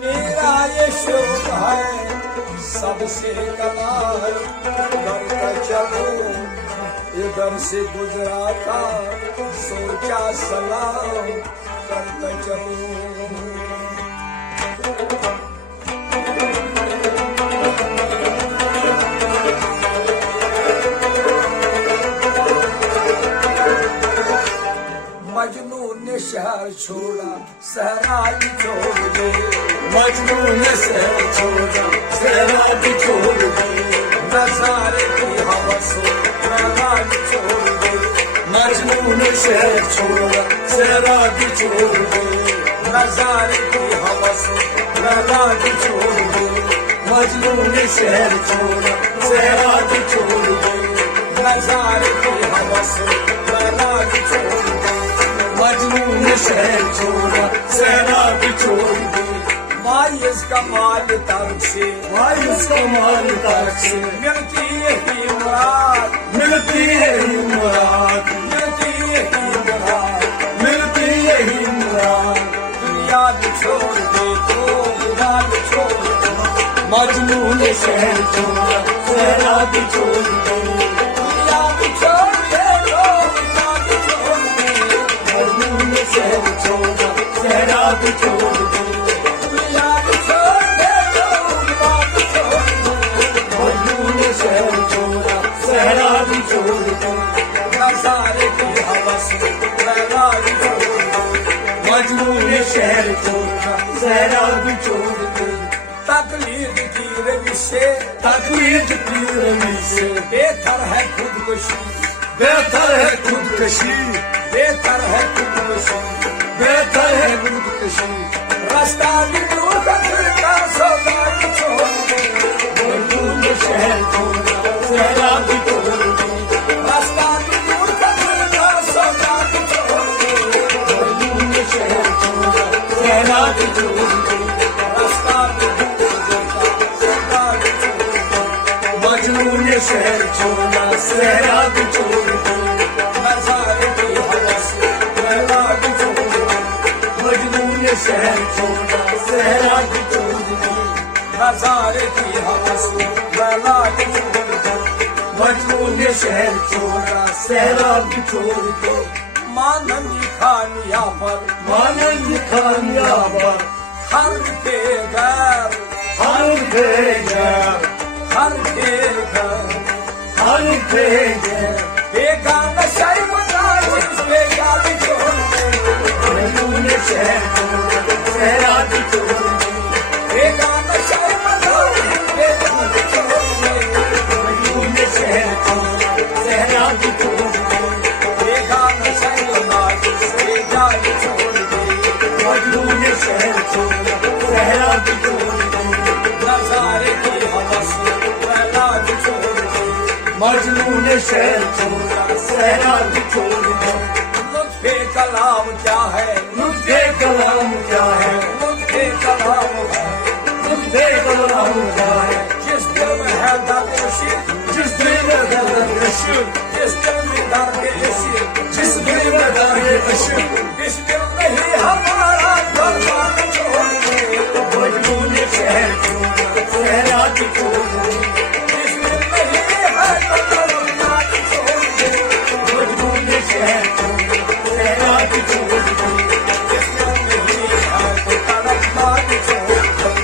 मेरा ये शौक है सबसे कमाल करता चलूं, इधर से गुजरा था सोचा सलाम करता चलूं। मजनू ने शहर छोड़ा सहरा भी छोड़ दे, मजनू ने शहर छोड़ा सहरा भी छोड़ दे, नजारे की हवस सहरा भी छोड़ दे, मजनू ने शहर छोड़ा सहरा भी छोड़ दे, नजारे की हवस सहरा भी छोड़ दे, मजनू ने शहर छोड़ा सहरा भी छोड़ दे, नजारे की हवस सहरा भी छोड़ दे, मजनू ने शहर छोड़ा सहरा भी छोड़ दे, मायूस का माल तर्क से मायूस का माल तर्क से मिलती है मुराद, मिलती है ही मुराद, मिलती है मुराद, मिलती है ही मुराद, दुनिया भी छोड़ दे तो खुदा भी छोड़ दे, मजनू ने शहर छोड़ा सहरा भी छोड़ दे, दुनिया भी छोड़ दे तो खुदा भी छोड़ दे, मजनू ने शहर छोड़ा सहरा भी छोड़ दे, दुनिया भी छोड़ दे तो खुदा भी छोड़ दे, मजनू ने शहर छोड़ा सहरा भी छोड़ दे, नजारे की हवस सहरा भी छोड़ दे, मजनू ने शहर छोड़ा सहरा भी छोड़ दे, तकलीफ की रवि से तकलीफ की रमी से बेहतर है खुदकुशी, बेहतर है खुदकशी, बेहतर है खुदकुशी, बेहतर है खुदकशी, रास्ता भी दूर का सौदा भी छोड़ दे, मजनू ने शहर छोड़ा सहरा भी छोड़ दे, रास्ता भी दूर का सौदा भी छोड़ दे, मजनू ने शहर छोड़ा सहरा भी छोड़ दे, रास्ता भी दूर का सौदा भी छोड़ दे, मजनू ने शहर छोड़ा सहरा भी छोड़ दे, नजारे की हवस सहरा भी छोड़ दे, मजनू ने शहर छोड़ा सहरा भी छोड़ दे, नजारे की हवस सहरा भी छोड़ दे, मजनू ने शहर छोड़ा सहरा भी छोड़ दे, मानंदी खानिया पर मानंद खानिया पर हर के घर, हर भेजर, हर के घर, हर भेजर, बेगाना शाही बता जिस बेगान छोड़ दे, मजनू ने शहर छोड़ा सहरा भी छोड़ दे, बेगाना शाही बता जिस बेगान छोड़ दे, मजनू ने शहर छोड़ा सहरा भी छोड़ दे, बेगाना शाही बता जिस बेगान छोड़ दे, मजनू ने शहर छोड़ा सहरा भी छोड़ दे, नजारे की हवस पहला भी छोड़ दे, मजनू ने शहर छोड़ा सहरा भी छोड़ दे, लुत्फे कलाम क्या है, लुत्फे कलाम क्या है, लुत्फे कलाम है, लुत्फे कलाम क्या है, जिस दिल में है दर्द इश्क, जिस दिल में दर्द इश्क, जिस दिल में दर्द इश्क, जिस दिल में दर्द इश्क, इस दिल में ही हमारा दरबार छोड़ दे, मजनू ने शहर छोड़ा सहरा भी छोड़ दे, इस दिल में ही है दरबार छोड़ दे, मजनू ने शहर छोड़ा सहरा भी छोड़ दे, इस दिल में ही है दरबार छोड़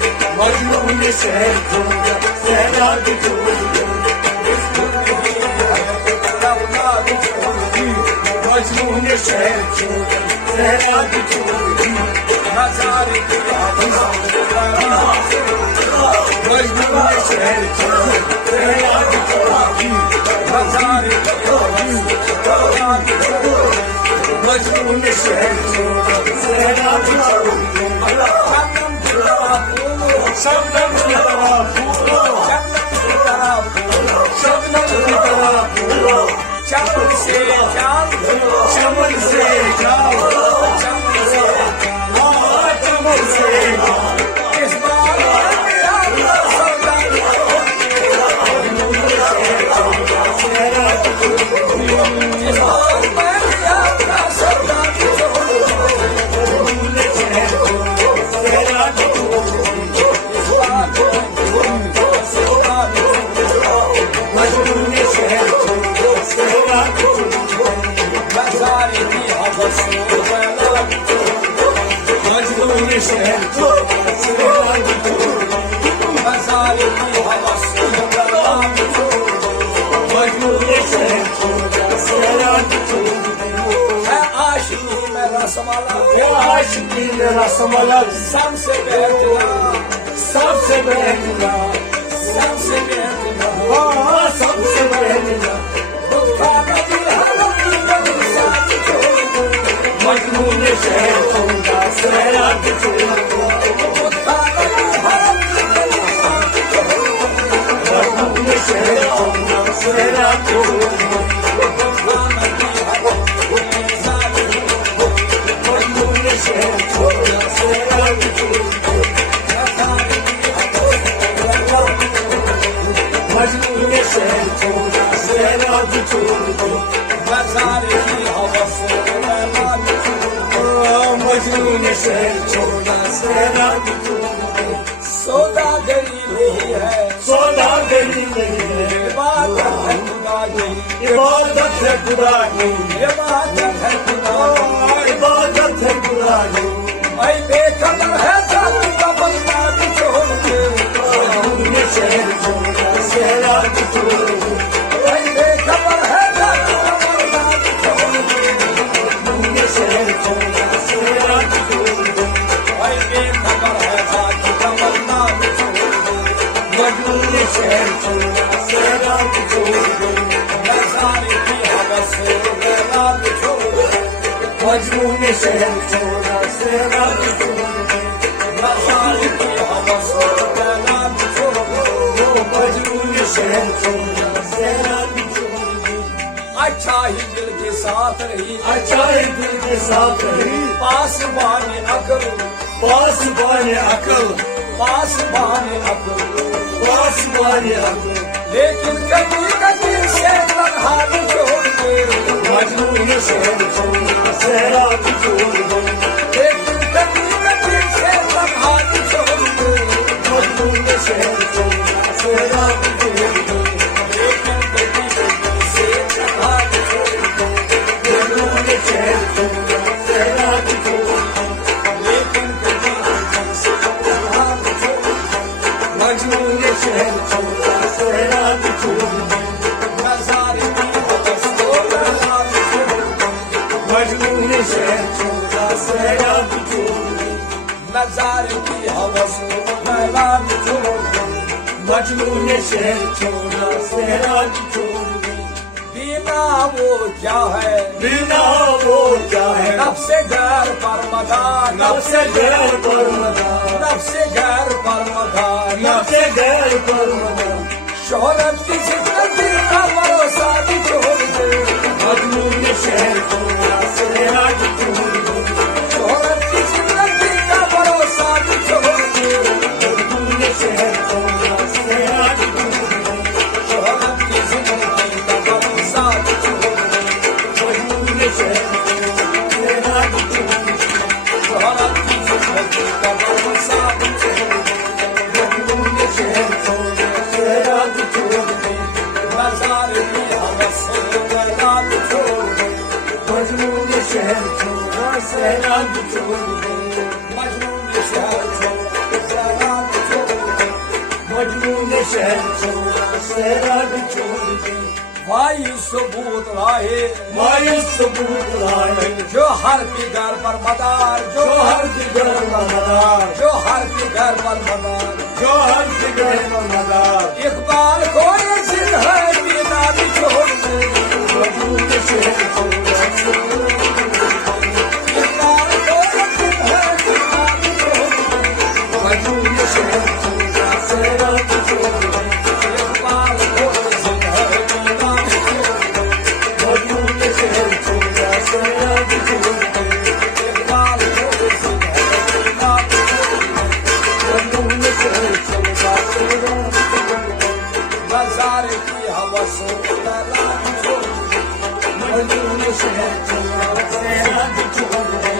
दे, मजनू ने शहर छोड़ा सहरा भी छोड़ दे, इस दिल में ही है दरबार छोड़ दे, मजनू ने शहर छोड़ा सहरा भी छोड़ दे, नजारे की हवस सहरा मजनू ने शहर छोड़ा सहरा भी छोड़ दे, नजारे की हवस सहरा भी छोड़ दे, मजनू ने शहर छोड़ा सहरा भी छोड़ दे, जन्नम की तरह फूलो, शबनम की तरह फूलो, जन्नम की तरह फूलो, शबनम की तरह फूलो, चमन से जान लो, चमन से जाओ, चमन से चमन से जाओ, इस बार मेरा सौदा मजनू ने शहर छोड़ा सहरा भी छोड़ दे, इस बार मेरा सौदा छोड़ दो, मजनू ने शहर छोड़ा सहरा भी छोड़ दे, शहर छोड़ा सेरा भी छोड़ दी नजारे की हवस लैला भी छोड़ दी मजनू ने शहर छोड़ा सेरा भी छोड़ दी है आशिकी में रसमाला ये आशिकी में रसमला सबसे बेहतरीन सबसे बेहतरीन सबसे बेहतरीन सबसे बेहतरीन मजनू ने शहर छोड़ा सेरा भी छोड़ दी मजनू ने शहर छोड़ा सेरा भी छोड़ दी मजनू ने शहर छोड़ा सेरा भी छोड़ दी मजनू ने शहर छोड़ा सेरा भी छोड़ दी मजनू ने शहर छोड़ा सेरा भी छोड़ दी सौदागरी नहीं है सौदागरी नहीं है इबादत है खुदा की इबादत है खुदा की इबादत है खुदा की इबादत है खुदा की मैं बेखबर है जाति का बंदा भी छोड़ के मजनू ने शहर छोड़ा सेरा भी छोड़ दी मैं बेखबर है जाति का बंदा भी छोड़ के मजनू ने शहर छोड़ा सेरा भी छोड़ दी मैं बेखबर है जाति का बंदा भी छोड़ के मजनू ने शहर छोड़ा सेरा भी छोड़ दी नजारे की हवस लैला भी छोड़ के मजनू ने शहर छोड़ा सेरा भी छोड़ दी नजारे की हवस लैला भी छोड़ के मजनू ने शहर छोड़ा सेरा भी छोड़ दी अच्छा ही दिल के साथ रही अच्छा है दिल के साथ रही पास बाने अकल पास बाने अकल पास बाने अकल पास बाने अकल लेकिन कभी कभी से तन्हा भी छोड़ के मजनू ने शहर छोड़ा सेरा भी छोड़ दी लेकिन कभी कभी से तन्हा भी छोड़ के मजनू ने शहर छोड़ा सेरा भी छोड़ दी लेकिन कभी कभी से तन्हा भी छोड़ के मजनू ने शहर छोड़ा सेरा भी छोड़ दी लेकिन कभी कभी से तन्हा भी छोड़ के मजनू ने शहर छोड़ा सेरा भी छोड़ दी नजारे की हवस लैला भी छोड़ के मजनू ने शहर छोड़ा सेरा भी छोड़ दी नजारे की हवस लैला भी छोड़ के मजनू ने शहर छोड़ा सेरा भी छोड़ दी बिना वो क्या है बिना वो क्या है नफ्से गैर पर मदार नफ्से गैर पर मदा नफ्से गैर पर मदार नफ्से गैर पर मदा शोहरत की जिंदगी का भरोसा भी छोड़ दे मजनू ने शहर छोड़ा सेरा भी छोड़ दी शोहरत की जिंदगी का भरोसा भी छोड़ दे मजनू ने शहर छोड़ा सेरा भी छोड़ दी शोहरत की जिंदगी का भरोसा भी छोड़ दे मजनू ने शहर छोड़ा सेरा भी छोड़ दी शोहरत की जिंदगी का भरोसा भी छोड़ दे मजनू ने शहर छोड़ा सेरा भी छोड़ दी नजारे की हवस लैला भी छोड़ दे मजनू ने शहर छोड़ा सेरा भी छोड़ दी मजनू ने शहर छोड़ लैला भी छोड़ दे मजनू ने शहर छोड़ा सेरा भी छोड़ दी वायु सबूत राहे मायूस सबूत लाए जो हर की घर पर मदार जो हर जिगर मदार जो हर की घर पर मदार जो हर जिगर मदार इकबाल को ये जिद है बिना भी छोड़ दे मजनू ने शहर छोड़ा इकबाल को ये जिद है बिना भी छोड़ दे मजनू ने शहर छोड़ा सेरा भी छोड़ दी इकबाल को ये जिद है बिना भी छोड़ दे मजनू ने शहर छोड़ा सेरा भी छोड़ दी इकबाल को ये जिद है बिना भी छोड़ दे मजनू ने शहर छोड़ा सेरा भी छोड़ दी नजारे की हवस लैला भी छोड़ दे मजनू ने शहर छोड़ा सेरा भी छोड़ दी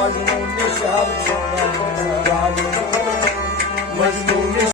मजनू ने शहर छोड़ा लैला भी छोड़ दे मजनू ने